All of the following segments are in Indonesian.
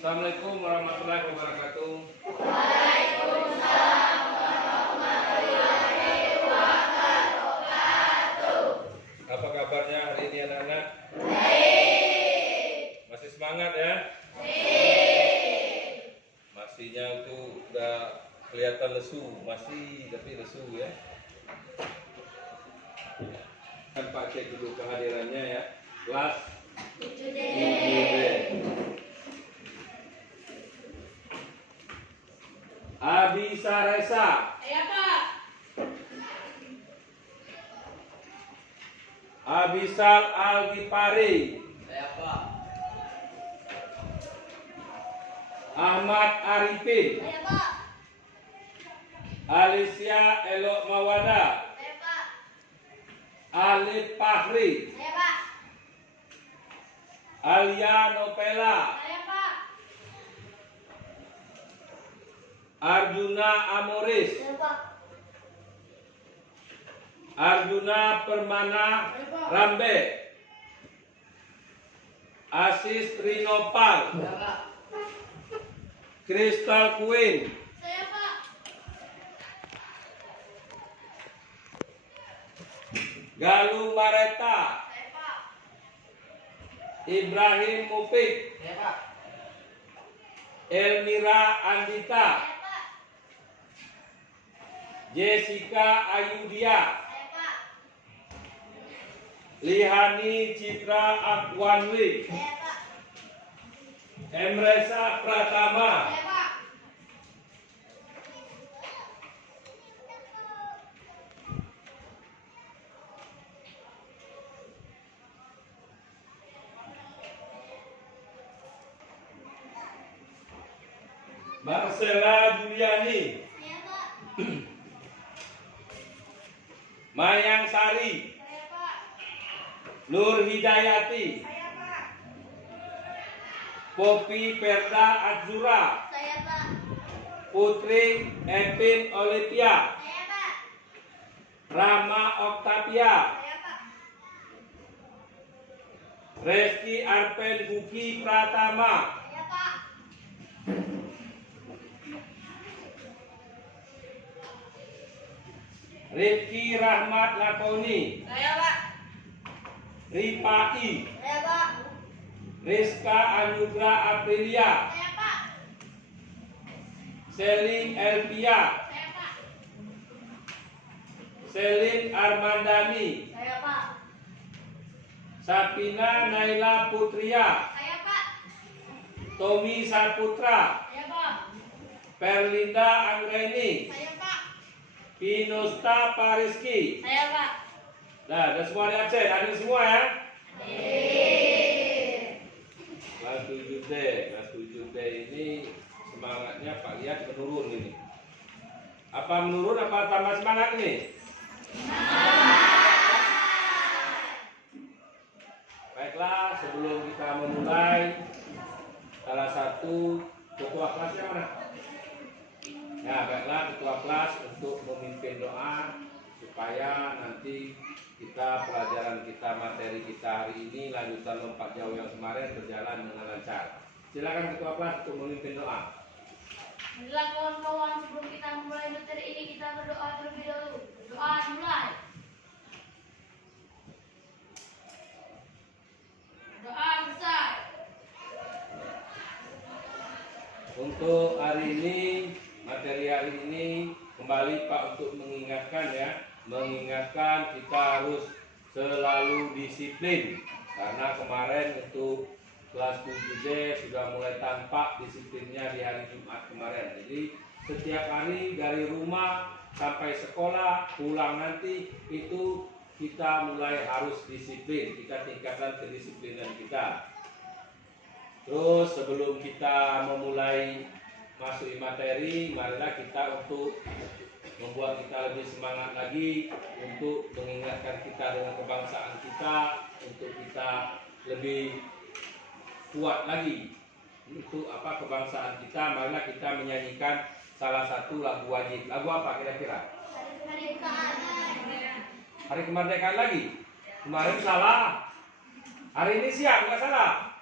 Assalamualaikum warahmatullahi wabarakatuh. Waalaikumsalam warahmatullahi wabarakatuh. Apa kabarnya hari ini anak-anak? Baik. Masih semangat ya? Baik. Masihnya itu udah kelihatan lesu, masih tapi lesu ya. Kan Pak cek dulu kehadirannya ya. Kelas 7D. Abisa Resa. Ya, Pak. Abisal Al-Ghifari. Saya Pak. Ahmad Arifin. Ya, Pak. Alicia Elok Mawada. Ya, Pak. Alif Fahri. Ya, Pak. Alia Nopela. Ya, Pak. Arjuna Amoris. Ya, Pak. Arjuna Permana Rambe. Asis Rinopal. Ya Pak. Crystal Queen. Saya, Pak. Galuh Mareta. Saya, Pak. Ibrahim Mufik. Ya Pak. Elmira Andita. Saya, Pak. Jessica Ayudia. Saya, Pak. Lihani Citra Akwanwi. Saya, Pak. Emresa Pratama. Saya, Pak. Marcella Juliani. Saya, Pak. Mayang Sari. Saya, Pak. Nur Hidayati. Saya, Pak. Poppy Perda Azura. Saya, Pak. Putri Epin Olivia. Saya, Pak. Rama Octavia. Saya, Pak. Reski Arpen Buki Pratama. Saya, Pak. Rifki Rahmat Lakoni. Saya, Pak. Ripai. Saya, Pak. Rizka Anugrah Aprilia. Saya, Pak. Selin Elvia. Saya, Pak. Selin Armandani. Saya, Pak. Sapina Naila Putria. Saya, Pak. Tommy Saputra. Saya, Pak. Perlinda Anggreni. Saya, Pak. Pinusta Pariski. Saya, Pak. Nah, ada semua di absen, ada semua ya. Kelas 7D, kelas 7D ini semangatnya Pak lihat menurun ini. Apa menurun apa tambah semangat ini? Baiklah, sebelum kita memulai, salah satu ketua kelasnya mana? Ya, baiklah ketua kelas untuk memimpin doa supaya nanti kita pelajaran kita materi kita hari ini lanjutan lompat jauh yang kemarin berjalan dengan lancar. Silakan ketua kelas untuk memimpin doa. Baiklah kawan-kawan, sebelum kita memulai materi ini kita berdoa terlebih dahulu. Doa mulai. Doa besar. Untuk hari ini, materi hari ini kembali Pak untuk mengingatkan ya, mengingatkan kita harus selalu disiplin karena kemarin untuk kelas 7D sudah mulai tampak disiplinnya di hari Jumat kemarin. Jadi setiap hari dari rumah sampai sekolah pulang nanti itu kita mulai harus disiplin, kita tingkatkan kedisiplinan kita. Terus sebelum kita memulai masuk materi, marilah kita untuk membuat kita lebih semangat lagi untuk mengingatkan kita dengan kebangsaan kita, untuk kita lebih kuat lagi untuk apa kebangsaan kita. Marilah kita menyanyikan salah satu lagu wajib. Lagu apa kira-kira? Hari kemerdekaan lagi. Kemarin salah. Hari ini siap, nggak salah?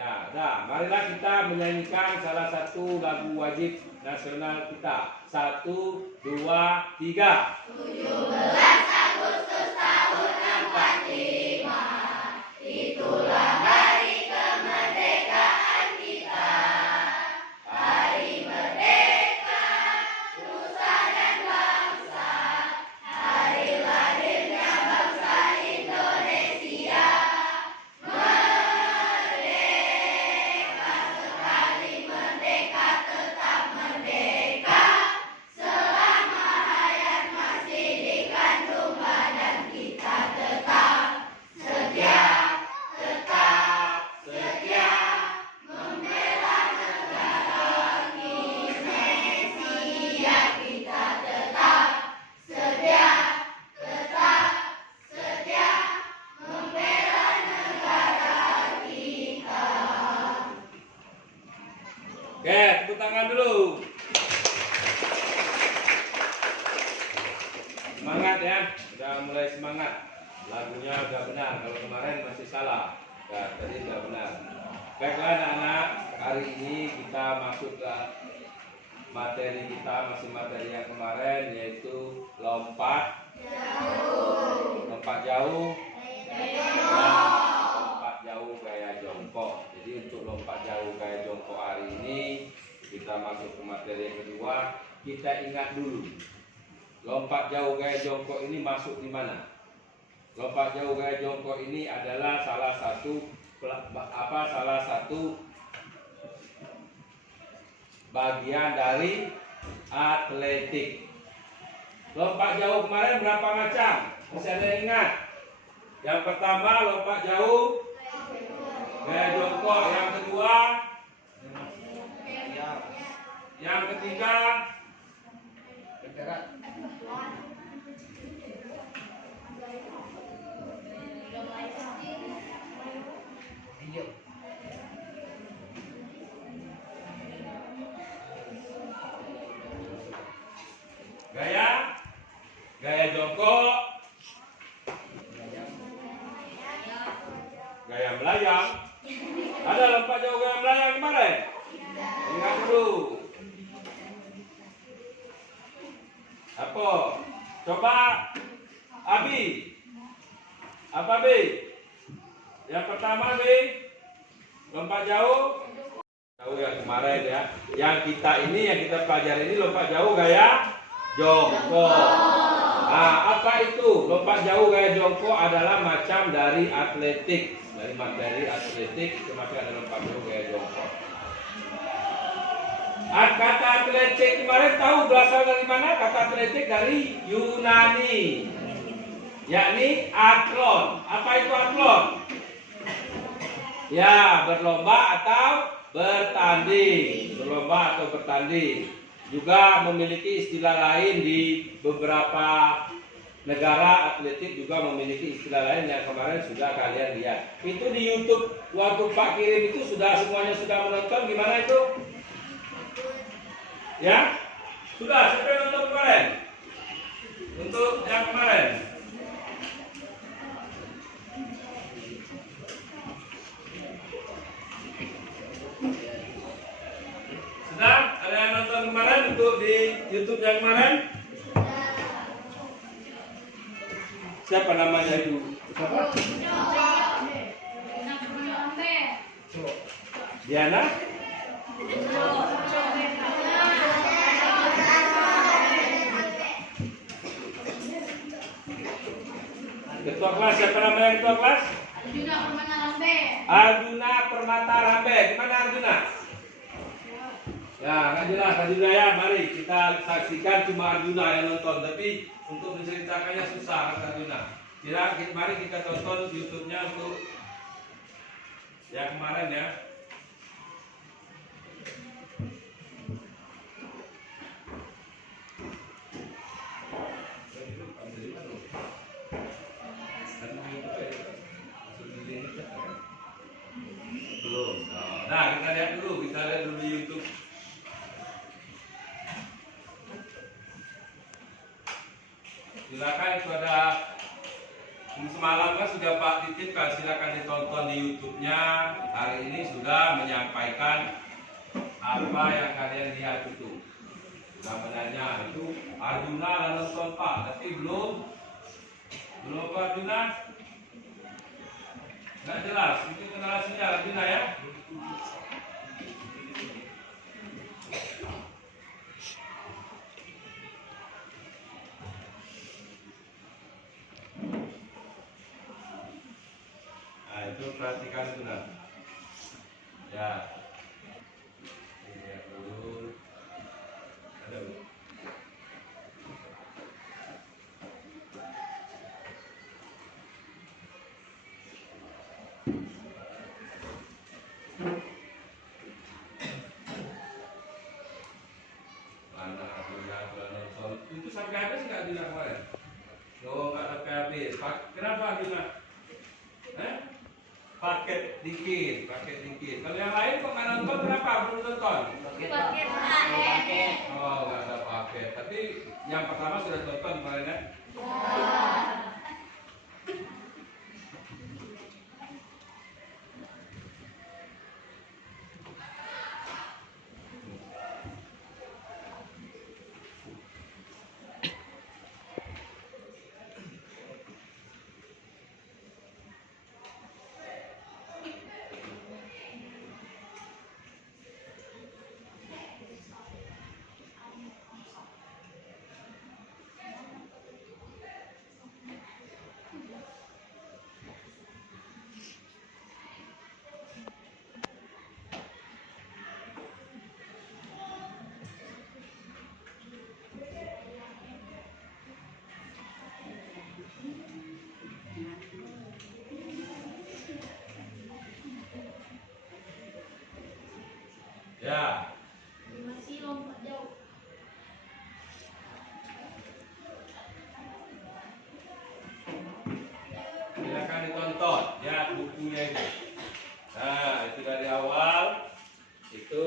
Ya, Ya, dah, marilah kita menyanyikan salah satu lagu wajib nasional kita. 1, 2, 3. 17 Agustus tahun 45, itulah hari kemerdekaan kita. Hari merdeka, nusa dan bangsa, hari lahirnya bangsa Indonesia. Merdeka sekali, merdeka tetap merdeka. Selama hayat masih dikandung badan kita tetap setia, membela negara Indonesia. Kita tetap setia, membela negara kita. Oke, tepuk tangan dulu. Semangat ya, udah mulai semangat. Lagunya udah benar, kalau kemarin masih salah. Ya, tadi udah benar. Baiklah anak-anak, hari ini kita masuk ke materi kita, masih materi yang kemarin, yaitu lompat jauh, lompat jauh gaya jongkok. Jadi untuk lompat jauh gaya jongkok hari ini, kita masuk ke materi yang kedua. Kita ingat dulu, lompat jauh gaya jongkok ini masuk di mana? Lompat jauh gaya jongkok ini adalah salah satu bagian dari atletik. Lompat jauh kemarin berapa macam? Bisa ada ingat? Yang pertama lompat jauh gaya jongkok, yang kedua, yang ketiga, gaya jongkok, gaya melayang. Ada lompat jauh gaya melayang kemarin? Ingat dulu. Apa? Coba Abi. Apa Bi? Yang pertama Bi, lompat jauh. Jauh yang kemarin ya. Yang kita pelajari ini lompat jauh gaya jongkok. Nah, apa itu? Lompat jauh gaya jongkok adalah macam dari atletik. Dari materi atletik, termasuk ada lompat jauh gaya jongkok. Kata atletik kemarin tahu berasal dari mana? Kata atletik dari Yunani, yakni atlon. Apa itu atlon? Ya, berlomba atau bertanding. Berlomba atau bertanding. Juga memiliki istilah lain di beberapa negara. Atletik juga memiliki istilah lain yang kemarin sudah kalian lihat. Itu di YouTube waktu Pak kirim itu semuanya sudah menonton. Gimana itu? Ya? Sudah, siapa yang nonton kemarin? Untuk yang kemarin. Sudah? Ada yang nonton kemarin untuk di YouTube yang kemarin? Siapa namanya itu? Siapa? Diana? Ketua kelas, siapa namanya ketua kelas? Arjuna Permata Rambe. Gimana Arjuna? Ya, nggak jelas Arjuna ya. Mari kita saksikan, cuma Arjuna yang nonton. Tapi untuk menceritakannya susah kata Arjuna. Mari kita tonton YouTube-nya untuk yang kemarin ya. Belum. Nah, kita lihat dulu di YouTube. Silakan itu ada Semalam kan sudah Pak titipkan, silakan ditonton di YouTube-nya. Hari ini sudah menyampaikan apa yang kalian lihat itu. Sudah menanya itu Arjuna dan nonton Pak, tapi belum Pak Arjuna. Nggak jelas, itu generasinya Arjuna ya. Nah itu perhatikan itu nah. Ya. Ini ya dulu. Ada belum? Mana Arjuna sudah nonton? Itu sampai habis nggak Arjuna kemarin? Oh nggak sampai habis. Kenapa Arjuna? Paket dikit. Kalau yang lain kok nggak nonton kenapa? Belum nonton? Paket paket. Oh nggak ada paket. Tapi yang pertama sudah nonton kemarin ya? Ya. Masih lompat jauh. Silakan ditonton, lihat bukunya itu. Nah, itu dari awal itu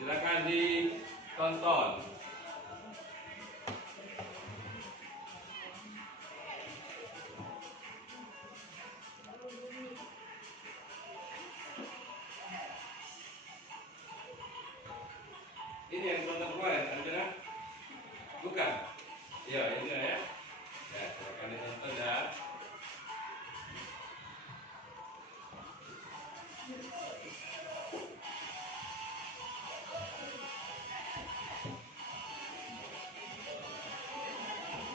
silakan ditonton. Ini yang tonton kemarin, Arjuna? Bukan? Iya, ini ya. Ya, silakan ditonton ya.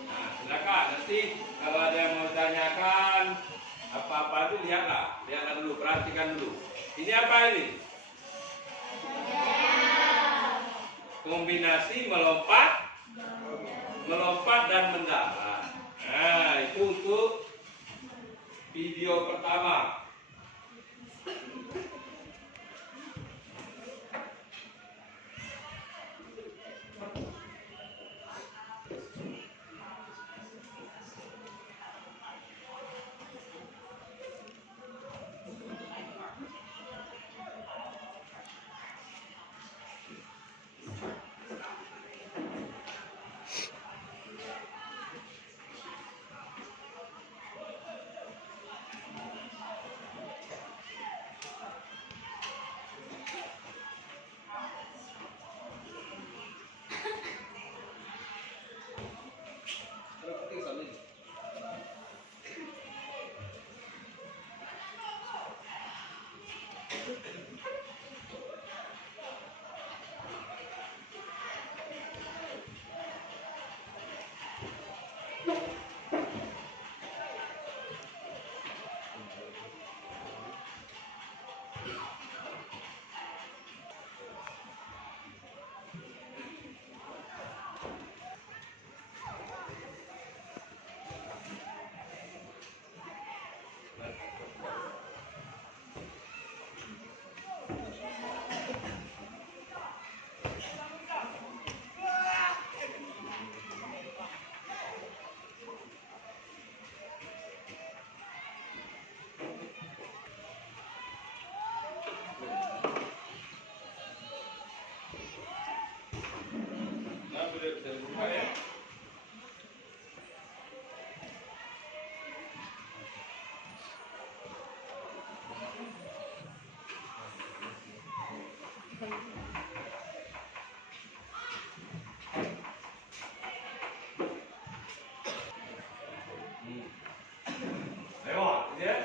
Nah, silakan nanti kalau ada yang mau tanyakan apa-apa itu lihatlah dulu, perhatikan dulu. Ini apa ini? Kombinasi melompat dan mendarat. Nah, itu untuk video pertama. Buka ya. Ayo, ya.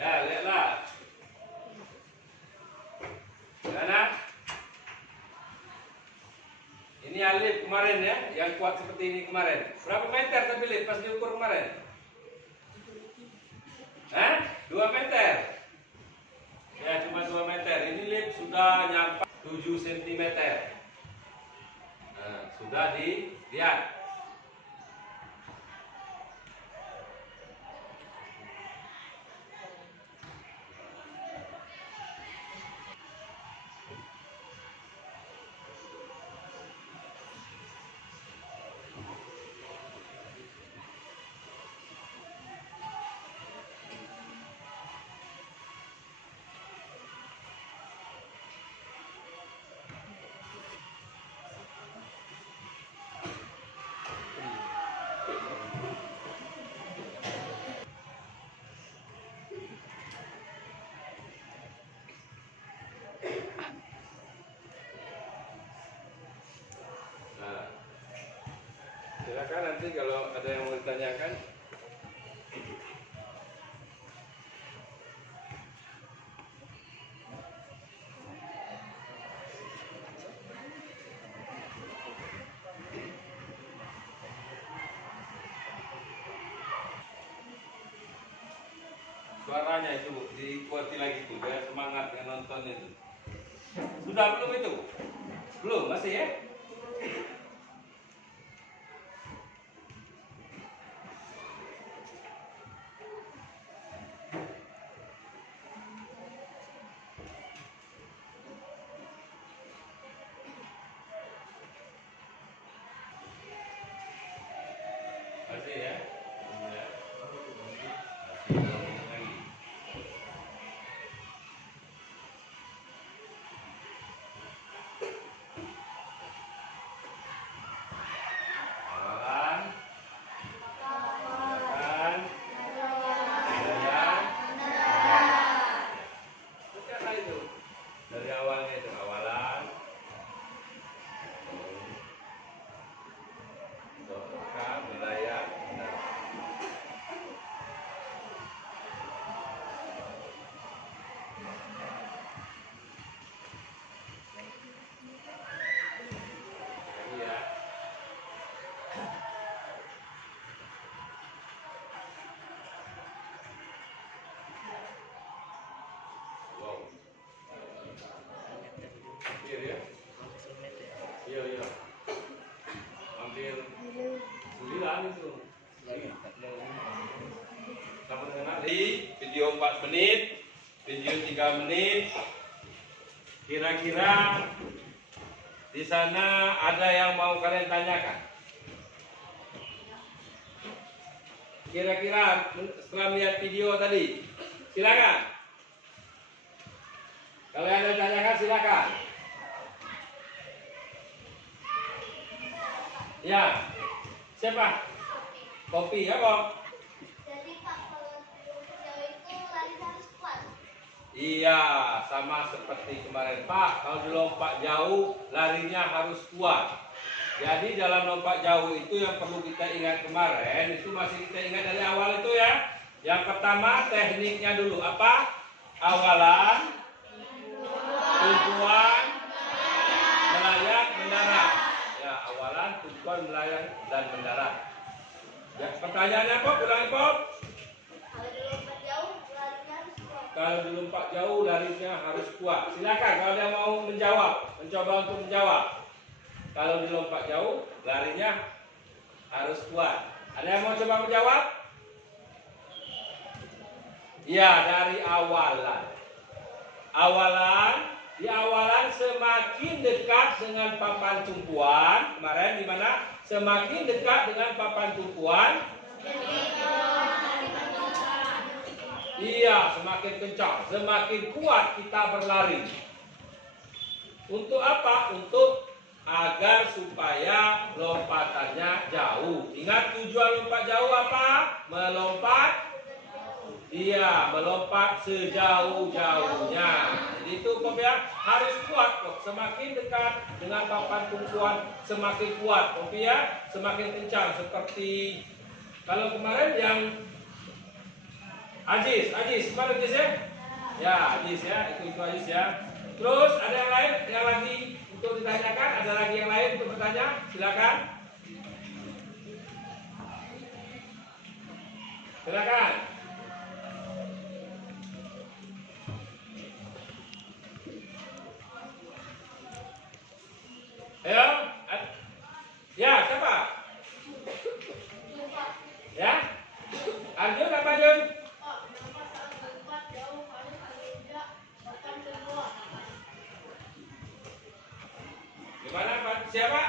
Ya, lihatlah. Mana? Ini Alif kemarin ya, yang kuat seperti ini kemarin. Berapa meter tapi Alif pas diukur kemarin? Hah? 2 meter? Ya, cuma 2 meter. Ini Alif sudah nyampe 7 cm. Nah, sudah dilihat. Nah, silakan nanti kalau ada yang mau ditanyakan. Suaranya itu dikuati lagi tuh, biar semangat yang nonton itu. Sudah belum itu? Belum, masih ya? Masih ya? Ya. Masih lagi. Awalan, silakan. Kemudian, bacalah itu. Dari awalnya itu awalan. Soka, wilayah. Nah. Iya. Wow. Hampir ya? Iya, iya. Hampir 9 itu. Sama dengan Ali, video 4 menit, video 3 menit. Kira-kira di sana ada yang mau kalian tanyakan? Kira-kira setelah melihat video tadi, silakan. Kalau ada yang tanyakan silakan. Ya, siapa? Kopi ya, Bang? Jadi Pak, kalau jauh itu lari harus kuat. Iya, sama seperti kemarin Pak. Kalau dilompat jauh, larinya harus kuat. Jadi dalam lompat jauh itu yang perlu kita ingat kemarin, itu masih kita ingat dari awal itu ya. Yang pertama tekniknya dulu apa? Awalan, tumpuan, melayang, mendarat. Ya, awalan, tumpuan, melayang, dan mendarat. Ya, pertanyaannya Pop, ulangi Pop. Kalau dilompat jauh, larinya harus kuat. Kalau dilompat jauh, larinya harus kuat. Silakan kalau ada yang mau menjawab, mencoba untuk menjawab. Kalau dilompat jauh, larinya harus kuat. Ada yang mau coba menjawab? Ya, dari awalan. Awalan, di awalan semakin dekat dengan papan tumpuan. Kemarin di mana? Semakin dekat dengan papan tumpuan, Iya, semakin kencang, semakin kuat kita berlari. Untuk apa? Untuk agar supaya lompatannya jauh. Ingat tujuan lompat jauh apa? Melompat. Iya, melompat sejauh-jauhnya. Jadi itu ya harus kuat kok. Semakin dekat dengan papan tumpuan semakin kuat, ya, semakin kencang. Seperti kalau kemarin yang Aziz, mana Aziz ya? Ya, Aziz ya, itu Aziz ya. Terus ada yang lain yang lagi untuk ditanyakan? Ada lagi yang lain untuk bertanya? Silakan. Silakan. Ayo. Ya, siapa? Ya? Arjun apa Arjun? Gimana Pak? Siapa?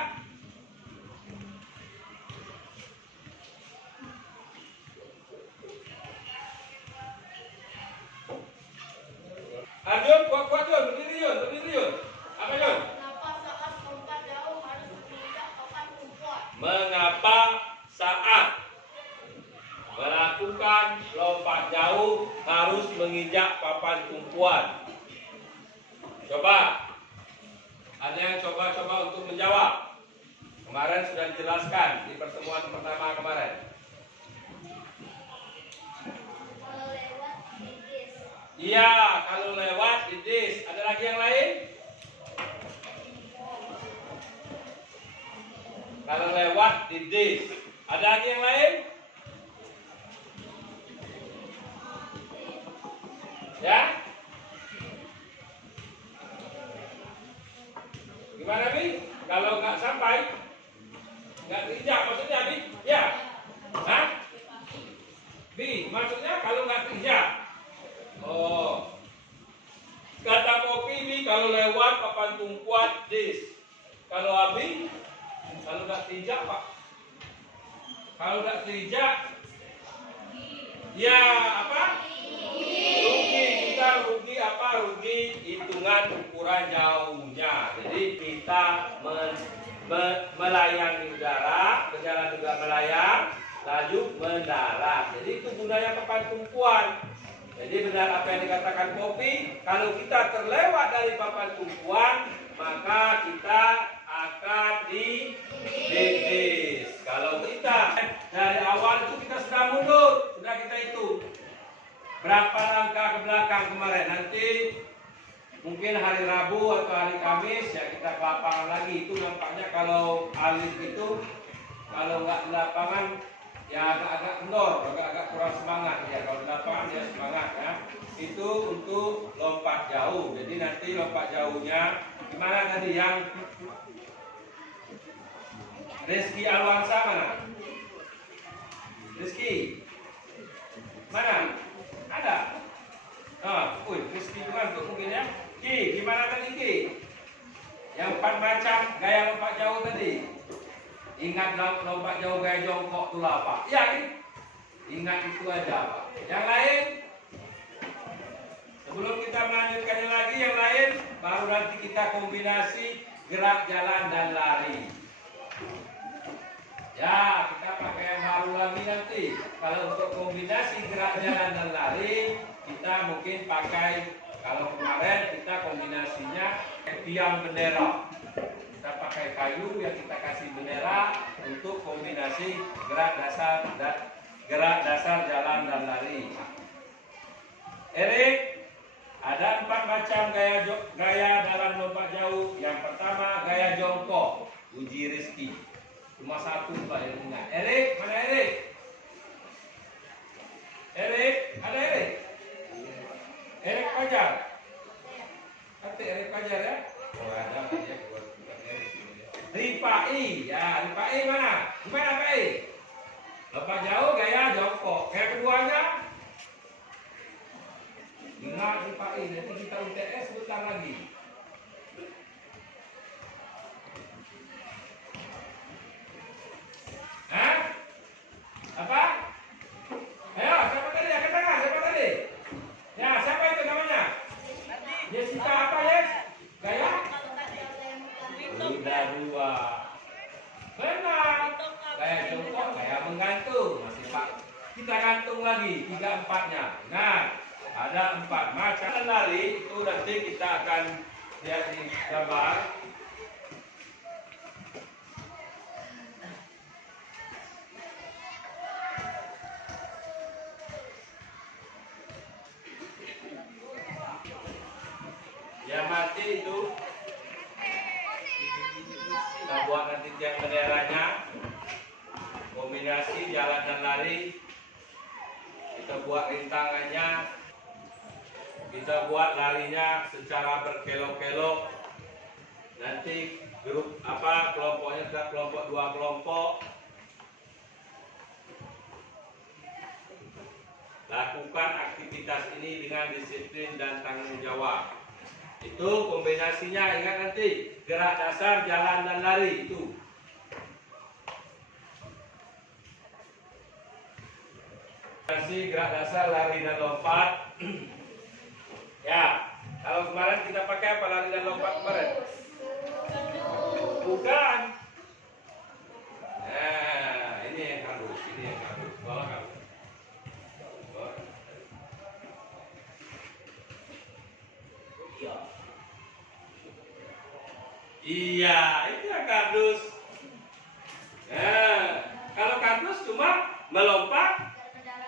Arjun, kuat Jun, berdiri Jun. Apa Jun? Mengapa saat melakukan lompat jauh harus menginjak papan tumpuan? Coba. Ada yang coba untuk menjawab. Kemarin sudah dijelaskan di pertemuan pertama kemarin. Iya, kalau lewat didis. Ada lagi yang lain? Kalau lewat didis. Ada lagi yang lain? Ya? Gimana Bi? Kalau nggak sampai, nggak keinjak maksudnya Bi? Ya? Hah? Bi, maksudnya kalau nggak keinjak? Oh, kata Kopi Bi, kalau lewat papan tumpuan dis. Kalau Abi, kalau nggak keinjak Pak? Kalau nggak keinjak, ya apa? Rugi, kita rugi apa? Rugi hitungan ukuran jauhnya. Jadi kita melayang di udara, berjalan juga melayang, laju mendarat. Jadi itu gunanya papan tumpuan. Jadi benar apa yang dikatakan Kopi, kalau kita terlewat dari papan tumpuan, maka kita akan didis. Kalau kita dari awal itu kita sudah mundur, sudah kita hitung berapa langkah ke belakang kemarin. Nanti mungkin hari Rabu atau hari Kamis ya kita ke lapangan lagi. Itu nampaknya kalau Alif itu kalau nggak di lapangan ya agak-agak kendor, agak-agak kurang semangat ya. Kalau di lapangan dia semangat ya. Itu untuk lompat jauh. Jadi nanti lompat jauhnya gimana tadi yang Rizky Alwansa mana? Rizky mana? Ada? Rizky ngantuk mungkin ya. Ki, gimana tadi Ki? Yang 4 macam gaya lompat jauh tadi. Ingat lompat jauh gaya jongkok itu apa? Ya, ingat itu aja Pak. Yang lain? Sebelum kita melanjutkannya lagi, yang lain baru nanti kita kombinasi gerak jalan dan lari. Ya, kita pakai yang baru lagi nanti. Kalau untuk kombinasi gerak jalan dan lari, kita mungkin pakai, kalau kemarin kita kombinasinya tiang bendera. Kita pakai kayu yang kita kasih bendera untuk kombinasi gerak dasar jalan dan lari. Erik, ada 4 macam gaya dalam lompat jauh. Yang pertama gaya jongkok, uji Rizky. Cuma 1 Pak yang ingat. Erik, mana Erik? Erik, ada Erik? Erik Fajar. Nanti Erik Fajar ya? Oh ada Pak ya. Ripai, ya Ripai mana? Gimana Pak? Lompat jauh gaya jongkok. Yang keduanya? Ingat Ripai, nanti kita UTS sebentar lagi. Hah? Apa? Ayo, siapa tadi? Angkat tangan, siapa tadi? 4. Kita gantung lagi 3 4-nya. Nah, ada 4. Macam lari itu nanti kita akan lihat di gambar. Yang mati itu kita buat nanti tiang benderanya, kombinasi jalan dan lari, kita buat rintangannya, kita buat larinya secara berkelok-kelok. Nanti grup kelompoknya kita kelompok 2 kelompok. Lakukan aktivitas ini dengan disiplin dan tanggung jawab. Itu kombinasinya, ingat nanti gerak dasar, jalan dan lari itu. Kombinasi gerak dasar, lari dan lompat. Ya, kalau kemarin kita pakai apa lari dan lompat kemarin? Bukan. Nah, ini yang harus, Tolong kamu. Iya, itu yang kardus. Nah, kalau kardus cuma melompat,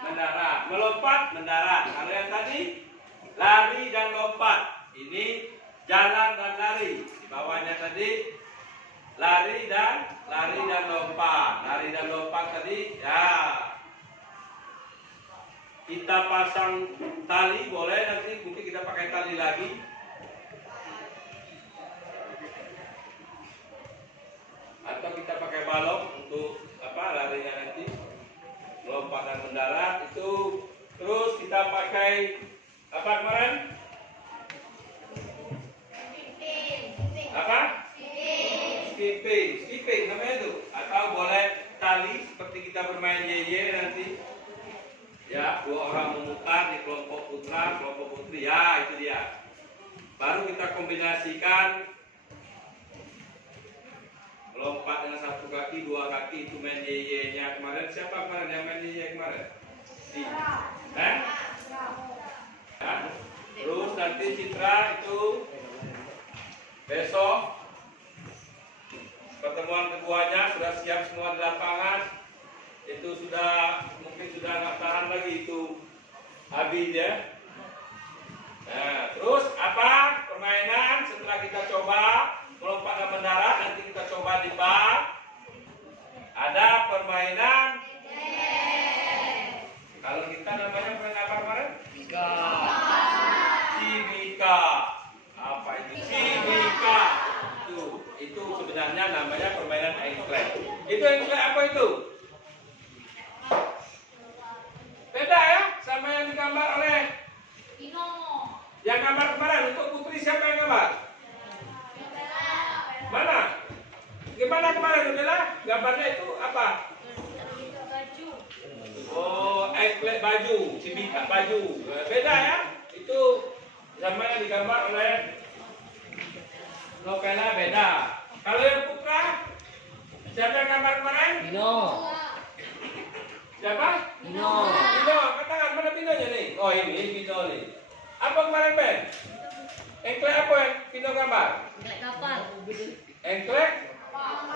mendarat, melompat, mendarat. Kalau yang tadi lari dan lompat, ini jalan dan lari. Di bawahnya tadi lari dan lompat, lari dan lompat tadi. Ya, kita pasang tali boleh, nanti mungkin kita pakai tali lagi. Atau kita pakai balok untuk larinya nanti melompat dan mendarat itu. Terus kita pakai apa kemarin? Skipping namanya itu. Atau boleh tali seperti kita bermain YY nanti. Ya, 2 orang memutar di kelompok putra, kelompok putri. Ya, itu dia. Baru kita kombinasikan lompat dengan 1 kaki, 2 kaki, itu main YY-nya kemarin. Siapa kemarin yang main YY kemarin? Ya. Terus nanti Citra itu besok pertemuan keduanya sudah siap semua di lapangan. Itu mungkin sudah nggak tahan lagi itu Abi ya. Nah, terus permainan setelah kita coba melompat dan mendarat, nanti kita coba di bak. Ada permainan. Kalau kita namanya permainan apa kemarin? Cibika. Apa itu? Cibika. Itu sebenarnya namanya permainan engklek. Itu engklek apa itu? Beda ya sama yang digambar oleh Ino. yang gambar kemarin. Untuk putri siapa yang gambar? Mana? Gimana kemarin Bella? Gambarnya itu apa? Baju. Oh, engklek baju, cibika baju. Beda ya? Itu sama yang digambar oleh Novela beda. Kalau yang putra, siapa yang gambar kemarin? Pino. Siapa? Pino. Pino, katakan mana Pinonya nih? Oh ini Pino nih. Apa kemarin Ben? Engklek apa yang Pino gambar? Naik kapal. Engklek?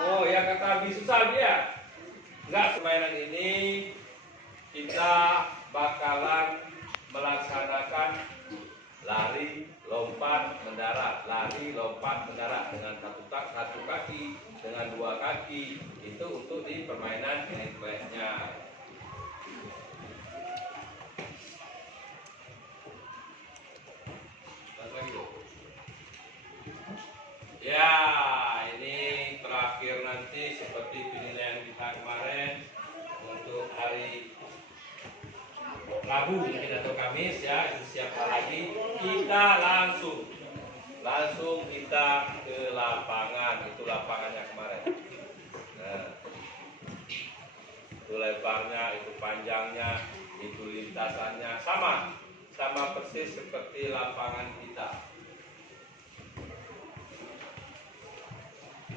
Oh yang kata Abi susah dia. Enggak, permainan ini kita bakalan melaksanakan lari, lompat, mendarat, lari, lompat, mendarat dengan satu kaki, dengan 2 kaki. Itu untuk di permainan engkleknya. Ya, ini terakhir nanti seperti penilaian kita kemarin untuk hari Rabu mungkin atau Kamis ya, itu siapa lagi kita langsung kita ke lapangan. Itu lapangannya kemarin. Nah, itu lebarnya, itu panjangnya, itu lintasannya sama persis seperti lapangan kita.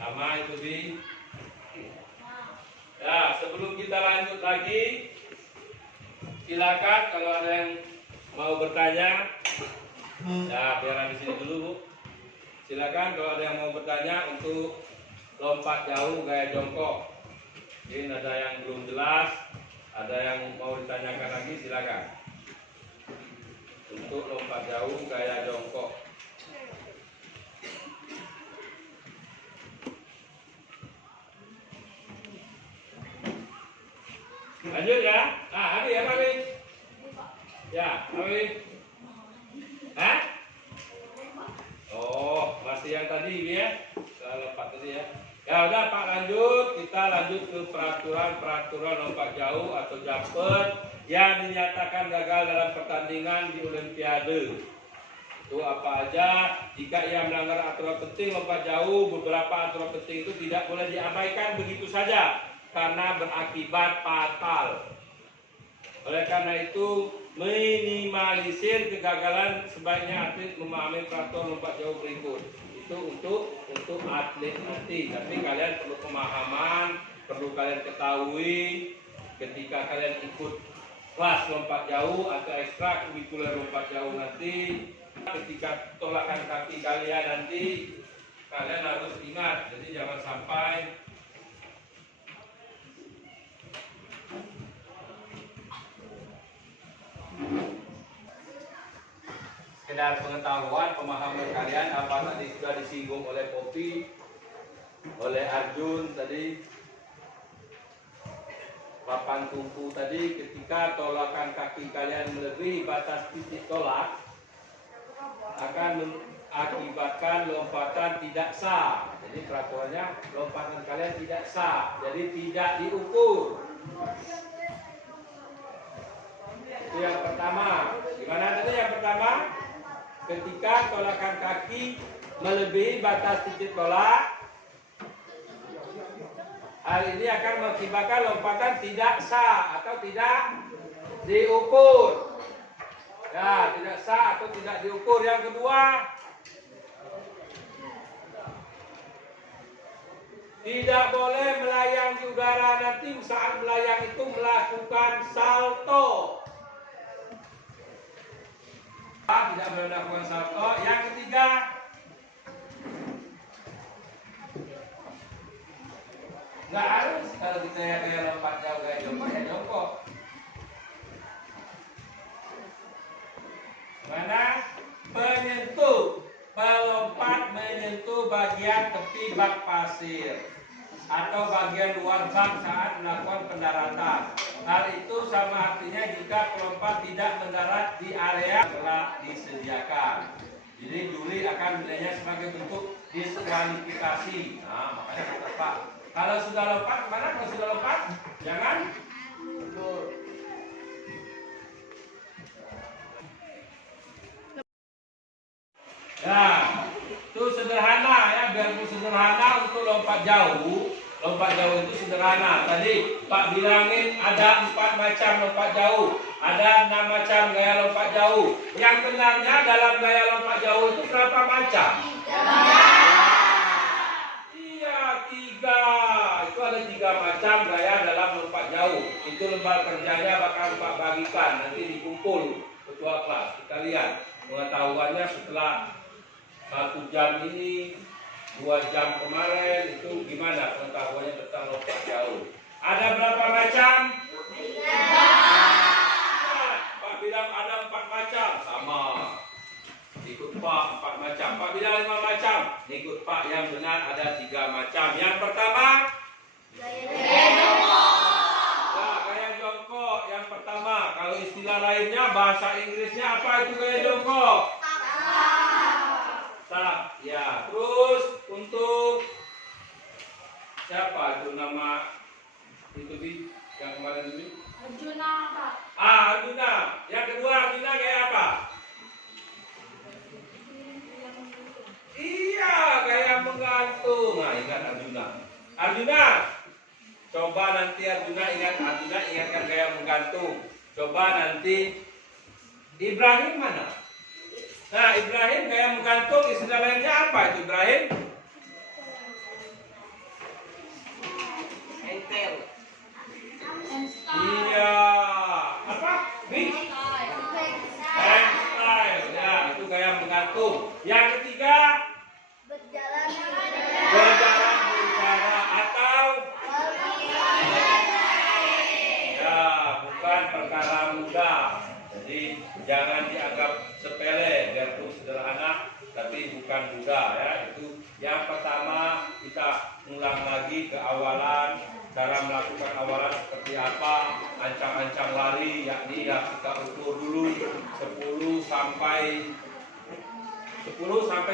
Sama itu Bi. Ya, sebelum kita lanjut lagi, Silakan kalau ada yang mau bertanya. Nah, biar di sini dulu, Bu. Silakan kalau ada yang mau bertanya untuk lompat jauh gaya jongkok. Mungkin ada yang belum jelas, ada yang mau ditanyakan lagi, silakan. Untuk lompat jauh gaya jongkok. Lanjut ya. Ah, Abi, apa Abi? Ya, Abi. Hah? Oh, masih yang tadi ya? Lompat tadi ya. Ya udah Pak, lanjut. Kita lanjut ke peraturan lompat jauh atau jumper yang dinyatakan gagal dalam pertandingan di Olimpiade. Itu apa aja? Jika ia melanggar aturan penting lompat jauh, beberapa aturan penting itu tidak boleh diabaikan begitu saja karena berakibat fatal. Oleh karena itu, minimalisir kegagalan, sebaiknya atlet memahami peraturan lompat jauh berikut. Itu untuk atlet nanti. Tapi kalian perlu pemahaman, perlu kalian ketahui ketika kalian ikut kelas lompat jauh atau ekstra kurikuler lompat jauh nanti, ketika tolakan kaki kalian nanti, kalian harus ingat. Jadi jangan sampai sekedar pengetahuan, pemahaman kalian apa tadi sudah disinggung oleh Poppy, oleh Arjun tadi, papan tumpu tadi, ketika tolakan kaki kalian melebihi batas titik tolak akan mengakibatkan lompatan tidak sah. Jadi peraturannya lompatan kalian tidak sah, jadi tidak diukur. Itu yang pertama. Gimana tadi yang pertama? Ketika tolakan kaki melebihi batas titik tolak, hal ini akan mengakibatkan lompatan tidak sah atau tidak diukur. Ya, tidak sah atau tidak diukur. Yang kedua, tidak boleh melayang di udara. Nanti saat melayang itu melakukan salto. Tidak boleh melakukan salto. Yang ketiga, nggak harus kalau kita kayak lompat jauh kayak jongkok. Mana penyentuh, pelompat menyentuh bagian tepi bak pasir atau bagian luar bak saat melakukan pendaratan. Hal itu sama artinya jika pelompat tidak mendarat di area telah disediakan. Jadi juri akan menilainya sebagai bentuk diskualifikasi. Nah, makanya kata Pak, kalau sudah lompat, mana kalau sudah lompat? Jangan mundur. Nah, itu sederhana ya, biarpun sederhana untuk lompat jauh. Lompat jauh itu sederhana. Tadi Pak bilangin ada 4 macam lompat jauh, ada 6 macam gaya lompat jauh. Yang benarnya dalam gaya lompat jauh itu berapa macam? Iya, 3. Itu ada 3 macam gaya dalam lompat jauh. Itu lembar kerjanya bakal Pak bagikan nanti dikumpul ketua kelas. Kita lihat pengetahuannya setelah 1 jam ini, 2 jam kemarin, itu gimana pengetahuannya tentang lompat jauh. Ada berapa macam? 3. Pak bilang ada 4 macam, sama. Ikut Pak 4 macam. Pak bilang 5 macam, ikut Pak. Yang benar ada 3 macam. Yang pertama, gaya jongkok. Nah, gaya jongkok yang pertama. Kalau istilah lainnya bahasa Inggrisnya apa itu gaya jongkok? Tak, ya. Terus untuk siapa itu nama itu Bi yang kemarin ini? Arjuna, Pak. Arjuna. Yang kedua Arjuna kayak apa? Iya, kayak menggantung. Nah, ingat Arjuna. Arjuna. Coba nanti Arjuna ingatkan gaya menggantung. Coba nanti Ibrahim mana? Nah, Ibrahim gaya menggantung, istilah lainnya apa itu Ibrahim? Handstand. Iya. Apa? perkara mudah. Jadi jangan dianggap sepele, biarpun sederhana, tapi bukan mudah ya. Itu yang pertama, kita ulang lagi ke awalan, cara melakukan awalan seperti apa, ancang-ancang lari, yakni ya kita ukur dulu 10 sampai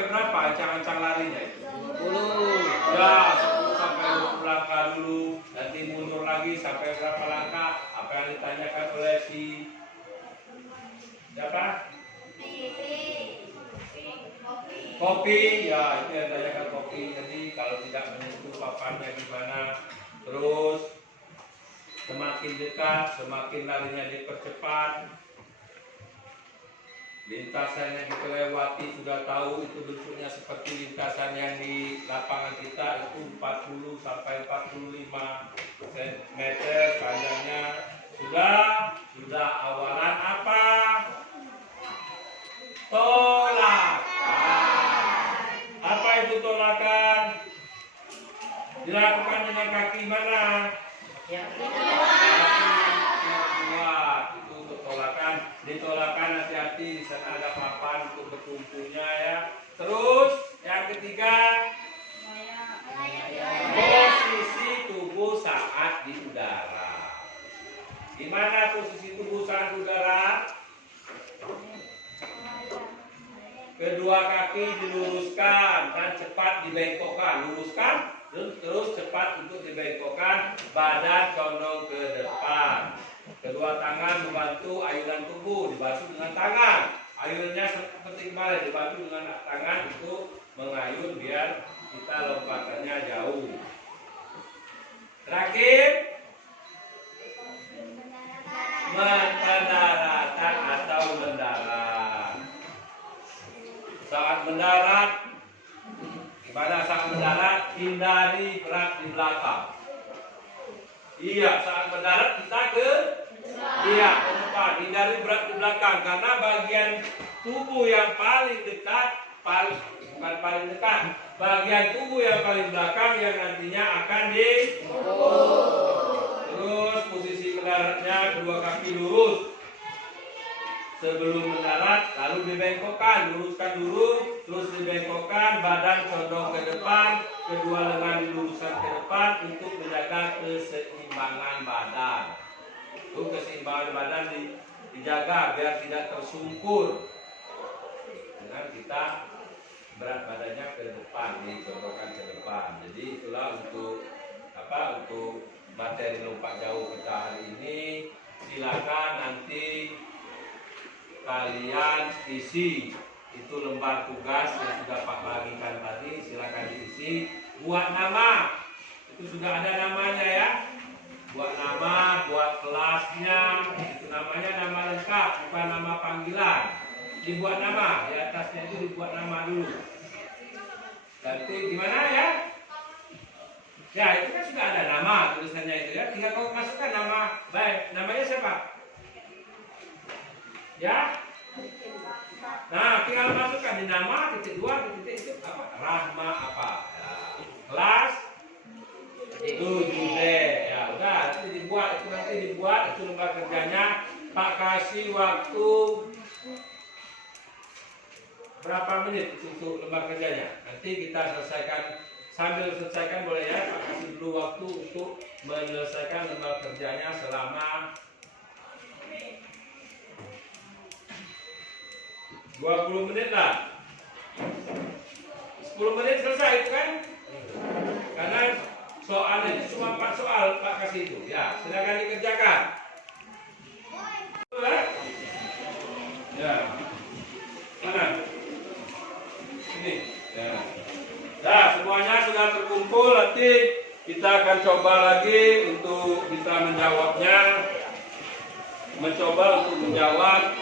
berapa ancang-ancang larinya itu? 10. Ya, 10 sampai 20 langkah dulu, nanti mundur lagi sampai berapa langkah, apa yang ditanyakan oleh si siapa? Kopi, ya itu yang ditanyakan kopi. Jadi kalau tidak menyentuh papannya gimana, terus semakin dekat, semakin larinya dipercepat. Lintasan yang kita lewati sudah tahu itu bentuknya seperti lintasan yang di lapangan kita, itu 40 sampai 45 cm panjangnya. Sudah awalan apa? Tolakan. Apa itu tolakan? Dilakukan dengan kaki mana? Yang kuat. Itu untuk tolakan. Ditolakan hati-hati, di sana ada papan untuk bertumpunya ya. Terus yang ketiga, posisi tubuh saat di udara. Gimana posisi tubuh saat udara? Kedua kaki diluruskan dan cepat dibengkokkan. Luruskan, terus cepat untuk dibengkokkan. Badan condong ke depan. Kedua tangan membantu ayunan tubuh, dibantu dengan tangan. Ayunannya seperti kemarin, dibantu dengan tangan untuk mengayun biar kita lompatannya jauh. Terakhir, pendaratan atau mendarat. Saat mendarat, gimana saat mendarat? Hindari berat di belakang. Iya, saat mendarat kita ke depan. Hindari berat di belakang karena bagian tubuh yang paling dekat, bukan paling dekat, bagian tubuh yang paling belakang yang nantinya akan di. Terus posisi mendaratnya kedua kaki lurus. Sebelum mendarat, lalu dibengkokkan, luruskan dulu, terus dibengkokkan, badan condong ke depan, kedua lengan diluruskan ke depan untuk menjaga keseimbangan badan. Itu keseimbangan badan dijaga biar tidak tersungkur. Dengan kita berat badannya ke depan, dicondongkan ke depan. Jadi itulah untuk materi lompat jauh kita hari ini. Silakan nanti kalian isi itu lembar tugas yang sudah Pak bagikan tadi, silakan diisi. Buat nama, itu sudah ada namanya ya. Buat nama, buat kelasnya, itu namanya nama lengkap, bukan nama panggilan. Dibuat nama, di atasnya itu dibuat nama dulu. Nanti gimana ya? Ya itu kan sudah ada nama tulisannya itu ya. Tinggal kau masukkan nama. Baik, namanya siapa? Ya, nah tinggal masukkan di nama titik 2 titik itu apa? Rahma apa? Ya. Kelas 7D. Ya udah, nanti dibuat itu lembar kerjanya. Pak kasih waktu berapa menit untuk lembar kerjanya? Nanti kita selesaikan, sambil selesaikan boleh ya. Pak kasih dulu waktu untuk menyelesaikan lembar kerjanya selama 20 menit lah. 10 menit selesai itu kan? Karena soalnya itu cuma 4 soal Pak kasih itu. Ya, silakan dikerjakan. Ya. Mana? Ini. Ya. Nah, semuanya sudah terkumpul. Nanti kita akan coba lagi untuk kita menjawabnya. Mencoba untuk menjawab.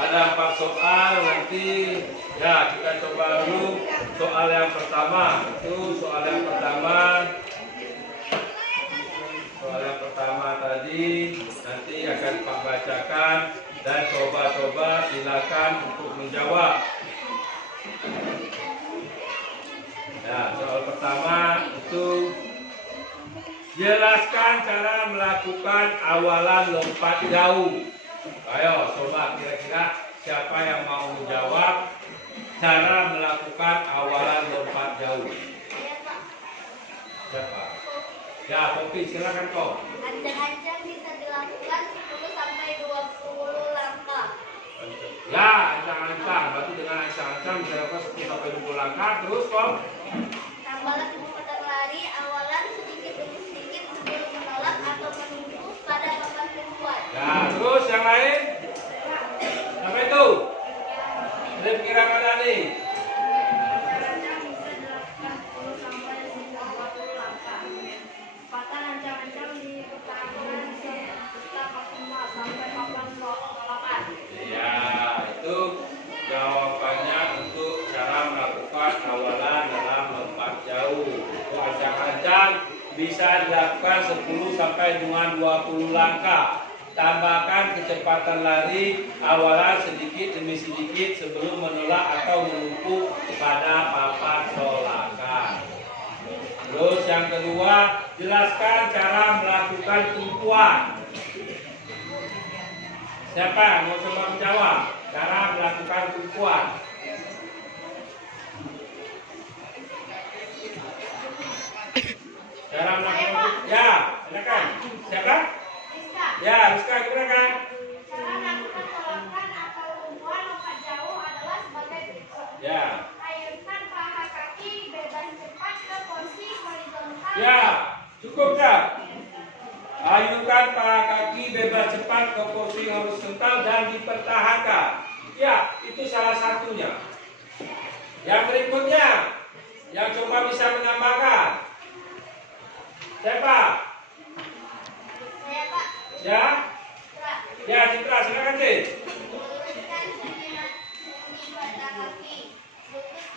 Ada 4 soal nanti ya kita coba dulu soal yang pertama. Itu soal yang pertama tadi nanti akan Pak bacakan dan coba-coba silakan untuk menjawab. Ya, soal pertama itu Jelaskan cara melakukan awalan lompat jauh. Ayo, coba kira-kira siapa yang mau menjawab cara melakukan awalan lompat jauh? Saya Pak. Siapa? Ya, Popi, silakan kau. Ancang-ancang bisa dilakukan 10 sampai 20 langkah. Ya, ancang-ancang. Berarti dengan ancang-ancang bisa dilakukan 10 sampai 20 langkah. Terus kau? Tambahlah kecepatan lari awalan sedikit demi sedikit sebelum menolak atau menunggu pada papan tumpuan. Ya, terus yang lain? Apa itu? Ada pikiran mana nih? Ancang-ancang bisa dilakukan 10 sampai 20 langkah. Kecepatan ancang-ancang dipertahankan serta maksimal sampai papan tolakan. Ya, itu jawabannya untuk cara melakukan awalan dalam lompat jauh. Itu ancang-ancang bisa dilakukan 10 sampai dengan 20 langkah. Tambahkan kecepatan lari awalan sedikit demi sedikit sebelum menolak atau menumpuk pada papan tolakan. Terus yang kedua, jelaskan cara melakukan tumpuan. Siapa yang mau coba menjawab cara melakukan tumpuan? Cara melakukan ya, silakan. Siapa? Rizka, Ya, Rizka, gimana kan? cara melakukan tolakan atau tumpuan lompat jauh adalah sebagai berikut. Ya, Ayunkan paha kaki bebas cepat ke posisi horizontal. ya, cukup tak? Ayunkan paha kaki bebas cepat ke posisi horizontal dan dipertahankan. Ya, itu salah satunya. Yang berikutnya, yang coba bisa menambahkan. Siapa? Saya Pak. Ya, Citra. ya Citra, silakan sih. Luruskan sendi pada kaki. Lutut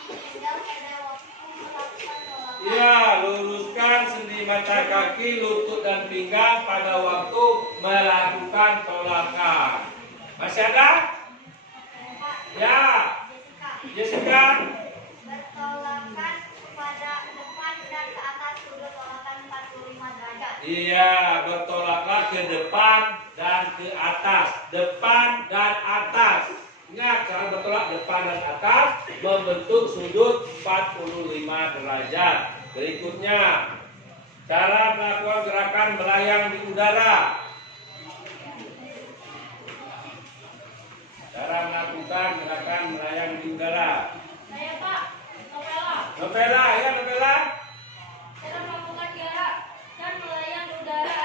ditinggal pada waktu melakukan tolakan. Ya, luruskan sendi mata kaki, lutut dan pinggang pada waktu melakukan tolakan. Masih ada? Saya Pak. Ya, Jessica. Jessica. Bertolakan kepada depan dan ke atas sudut tolakan 45 derajat. Iya, bertolaklah ke depan dan ke atas. Depan dan atas. Ingat, cara bertolak depan dan atas membentuk sudut 45 derajat. Berikutnya, cara melakukan gerakan melayang di udara. Cara melakukan gerakan melayang di udara. Saya Pak. Novela. Novela, ya Novela. Cara melakukan jarak dan melayang di udara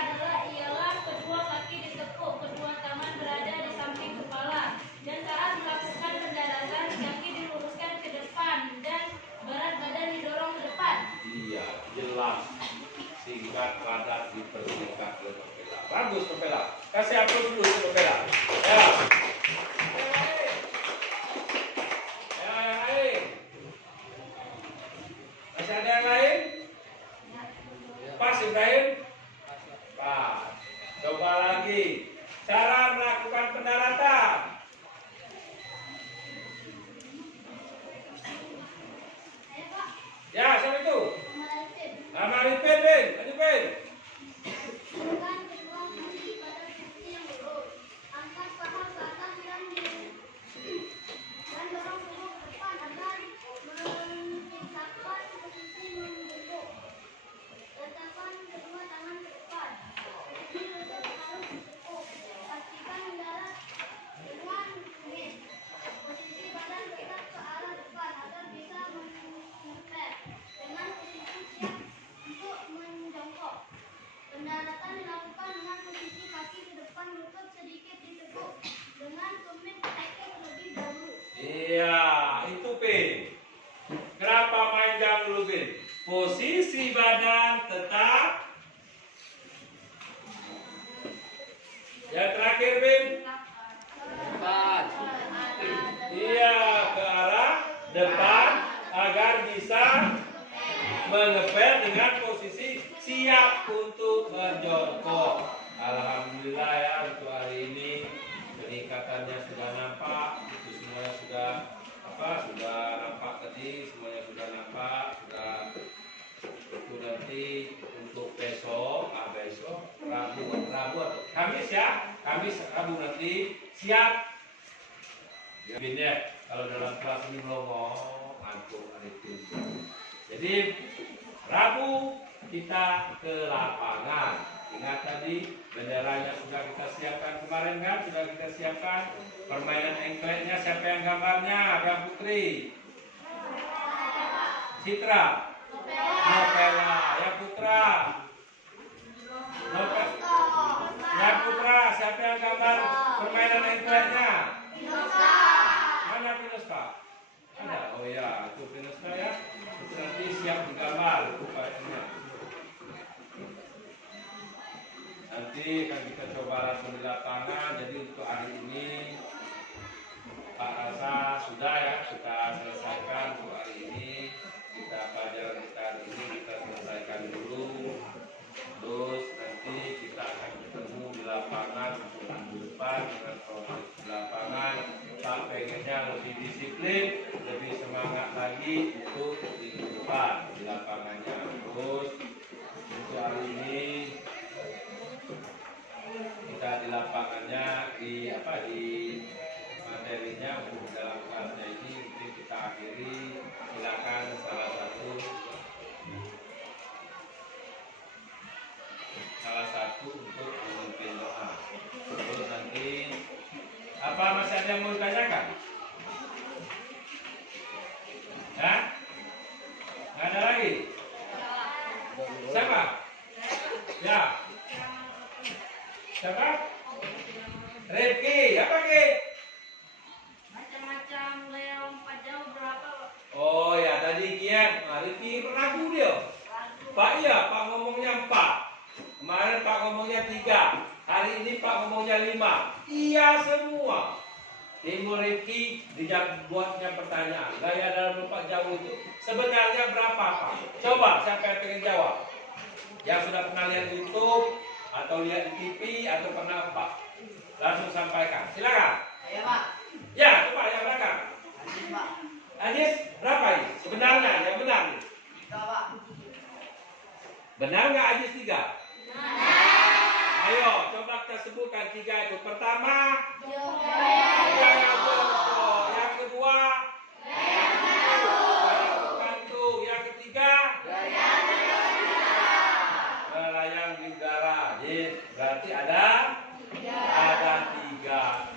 ialah kedua kaki ditekuk, kedua tangan berada di samping kepala. Dan saat melakukan pendaratan, kaki diluruskan ke depan dan berat badan didorong ke depan. Iya, jelas. Singkat, padat, dipersingkat oleh Novela. Bagus Novela. Kasih aplaus dulu untuk Novela. Ya. Ya, yang lain. Masih ada yang lain? Pas Ibrahim? Pas. Coba lagi. Cara melakukan pendaratan. Saya Pak. Ya, siapa itu? Melatih. Arifin, Ben. Arifin. Tekan kedua kaki pada posisi yang lurus. Angkat paha ke atas dan dorong tubuh ke depan agar menciptakan posisi membungkuk. Letakkan kedua tangan ke depan. Posisi lutut harus ditekuk. Pastikan mendarat dengan tumit. Posisi badan tetap ke arah depan agar bisa mengepek. Dengan posisi siap untuk menjongkok. Pendaratan dilakukan dengan posisi kaki di depan, lutut sedikit ditekuk dengan tumit tekuk terlebih dahulu. Iya, itu Pin. Kenapa main jam dulu Pin? Posisi badan tetap. Yang terakhir Pin. Iya, ke arah depan agar bisa mengepel dengan posisi siap untuk menjongkok. Alhamdulillah ya untuk hari ini peningkatannya sudah nampak, itu semuanya sudah sudah nampak tadi, semuanya sudah nampak, sudah itu nanti untuk besok Kamis, Rabu nanti siap. Ya, kalau dalam kelas ini ngomong ngantuk itu. Jadi Rabu kita ke lapangan. Ingat tadi benderanya sudah kita siapkan kemarin kan? Sudah kita siapkan. Permainan engkletnya siapa yang gambarnya? Bang Putri. Citra. Novela. Ya Putra. Ya Putra. Siapa yang gambar permainan engkletnya? Mana Pinoska? Ada. Oh ya, itu Pinoska ya. Itu nanti siap digambar upayanya. Nanti akan kita coba langsung di lapangan. Jadi untuk hari ini Pak Rasa sudah ya kita selesaikan untuk hari ini. Kita pelajaran kita hari ini kita selesaikan dulu. Terus nanti kita akan ketemu di lapangan untuk minggu depan dengan proses di lapangan. Pak pengennya lebih disiplin, lebih semangat lagi untuk minggu depan di lapangannya. Terus untuk hari ini kita di lapangannya di materinya untuk dalam kelasnya ini mungkin kita akhiri. Silakan salah satu untuk memimpin doa. Terus nanti apa masih ada yang mau ditanyakan? Ya? Nggak ada lagi? Siapa? Ya. Siapa? Rifki, apa Ki? Macam-macam leong pajau berapa? Oh ya tadi Kian, Rifki ragu dia. Pak iya, Pak ngomongnya 4. Kemarin Pak ngomongnya 3. Hari ini Pak ngomongnya 5. Iya semua. Timur Rifki buatnya pertanyaan. Gaya dalam lompat jauh itu sebenarnya berapa Pak? Coba siapa yang pengen jawab? Yang sudah pernah lihat YouTube atau lihat di TV atau pernah Pak langsung sampaikan. Silakan. Ya Pak. Ya, coba yang belakang. Lanjut Pak. Ajis, berapa ini? Sebenarnya yang benar nih. Tiga Pak. Benar nggak Ajis 3? Ayo, coba kita sebutkan 3 itu. Pertama, yang kedua, gantung. Yang ketiga, melayang di udara. Jadi berarti ada 3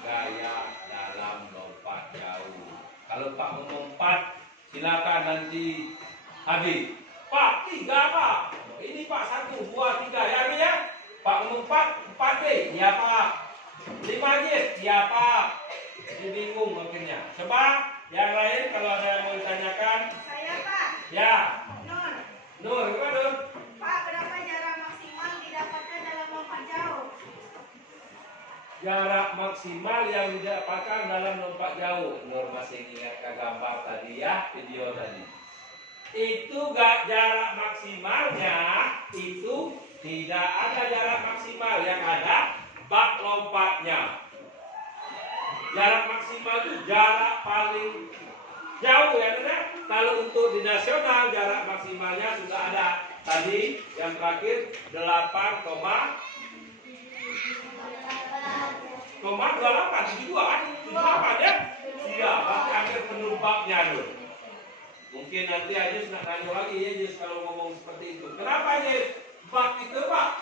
gaya dalam lompat jauh. Kalau Pak ngomong 4, silakan nanti habis. Pak 3 Pak. Ini Pak 1, 2, 3 ya ini ya. Pak ngomong 4 deh. Ya Pak. 5 aja. Ya Pak. Ini bingung makanya. Coba yang lain kalau ada yang mau ditanyakan. Saya Pak. Ya. Nur. Nur, gimana Nur? Pak, berapa jarak maksimal didapatkan dalam lompat jauh? Jarak maksimal yang didapatkan dalam lompat jauh. Nur masih ingat ke gambar tadi ya, video tadi. Itu gak jarak maksimalnya, itu tidak ada jarak maksimal, yang ada bak lompatnya. Jarak maksimal itu jarak paling jauh ya Nana. Kalau untuk di nasional jarak maksimalnya sudah ada tadi yang terakhir 8,28 72 kan? 78 ya? Iya, berarti hampir penuh baknya dulu. Mungkin nanti aja nak tanya lagi ya Jis kalau ngomong seperti itu. Kenapa Jis? Bak itu Pak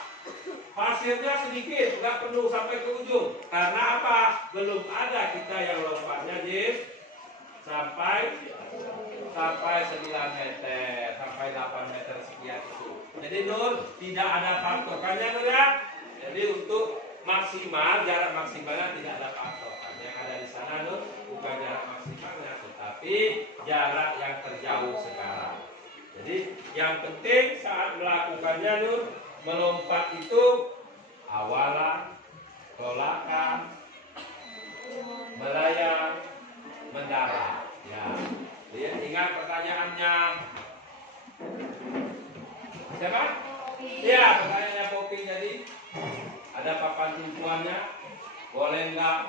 pasirnya sedikit, nggak penuh sampai ke ujung. Karena apa? Belum ada kita yang lompatnya Jis sampai 9 meter, sampai 8 meter sekian itu. Jadi Nur tidak ada patokannya Nur ya. Jadi untuk maksimal, jarak maksimalnya tidak ada patokan. Yang ada di sana Nur bukan jarak maksimalnya, tetapi jarak yang terjauh sekarang. Jadi yang penting saat melakukannya Nur, melompat itu awalan, tolakan, melayang, mendarat. Ya, lihat ingat pertanyaannya. Siapa? Ya, pertanyaannya Popi jadi. Ada papan tumpuannya, boleh nggak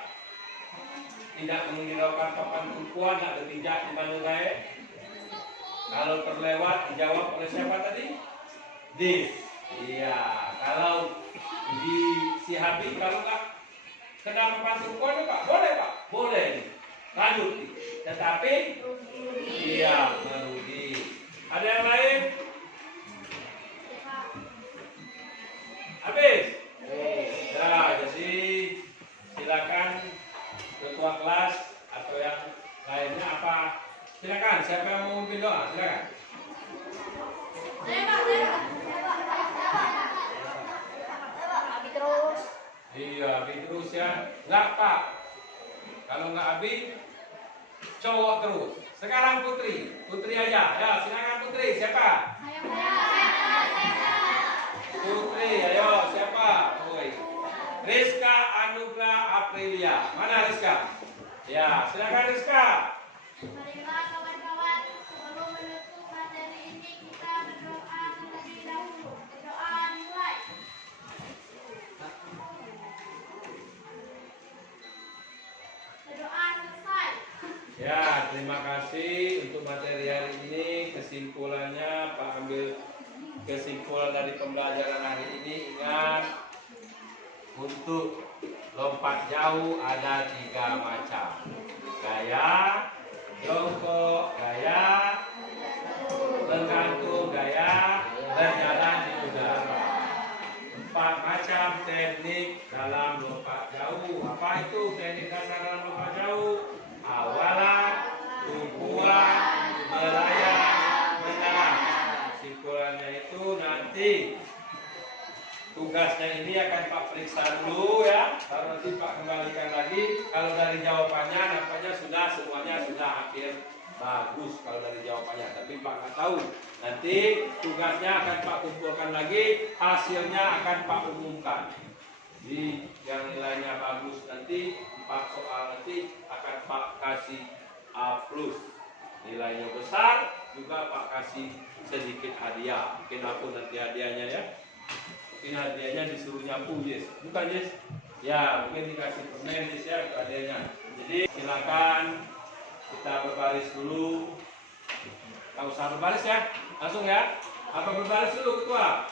tidak menghiraukan papan tumpuan, nggak berpijak di mana gae? Kalau terlewat dijawab oleh siapa tadi? Dis. Iya. Kalau di si Habib kalau nggak Kenapa pantun kode Pak? Boleh Pak? Boleh. Lanjut. Tetapi iya merugi. Ada yang lain? Habis? Nah, jadi silakan ketua kelas atau yang lainnya apa? Silakan, siapa yang mau memimpin doa? Silakan. Abi terus. Iya, Abi terus ya. Enggak Pak. Kalau nggak Abi, cowok terus. Sekarang Putri, Putri aja. Ya, silakan Putri. Siapa? Putri, ayo siapa? Oi. Rizka Anugrah Aprilia. Mana Rizka? Ya, silakan Rizka. Marilah kawan-kawan, sebelum menutup materi ini kita berdoa terlebih dahulu. Berdoa dimulai. Berdoa selesai. Ya, terima kasih untuk materi hari ini. Kesimpulannya Pak ambil kesimpulan dari pembelajaran hari ini. Ingat, untuk lompat jauh ada 3 macam. Gaya, jongkok, gaya, menggantung gaya, berjalan di udara. 4 macam teknik dalam lompat jauh. Apa itu teknik dasar dalam lompat jauh? Awalan, tumpuan, melayang, menyerang. Kesimpulannya itu nanti tugasnya ini akan Pak periksa dulu ya. Lalu nanti Pak kembalikan lagi. Kalau dari jawabannya nampaknya semuanya sudah hampir bagus kalau dari jawabannya. Tapi Pak nggak tahu. Nanti tugasnya akan Pak kumpulkan lagi. Hasilnya akan Pak umumkan. Jadi yang nilainya bagus nanti 4 soal nanti akan Pak kasih A+. Nilainya besar juga Pak kasih sedikit hadiah. Mungkin aku nanti hadiahnya ya. Mungkin hadiahnya disuruh nyapu Yes. Bukan Yes? Ya mungkin dikasih permen Yes ya hadiahnya. Jadi silakan kita berbaris dulu. Nggak usah berbaris ya. Langsung ya. Apa berbaris dulu ketua?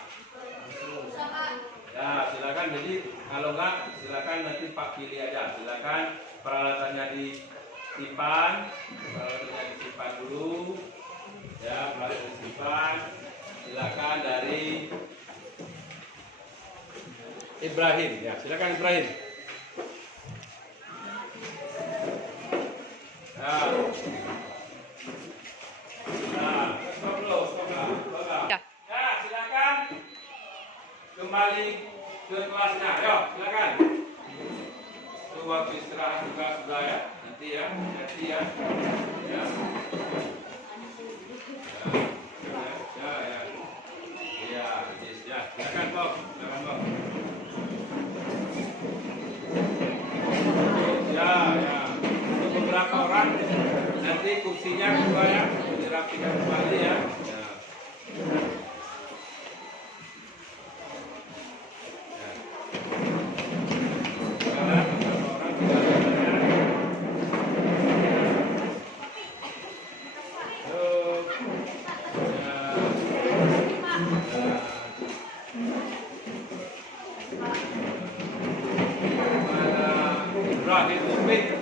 Ya silakan. Jadi kalau enggak silakan nanti Pak pilih aja. Silakan peralatannya disimpan. Peralatannya disimpan dulu. Ya peralatan disimpan. Silakan dari Ibrahim. Ya silakan Ibrahim. Stop dulu. Ya silakan. Kembali ke kelasnya, ayo silakan. Itu waktu istirahat juga sudah ya, nanti ya. Ya. Ya, silakan Bob. Ya. Untuk beberapa orang nanti kursinya kedua ya, dirapikan kembali ya. Right,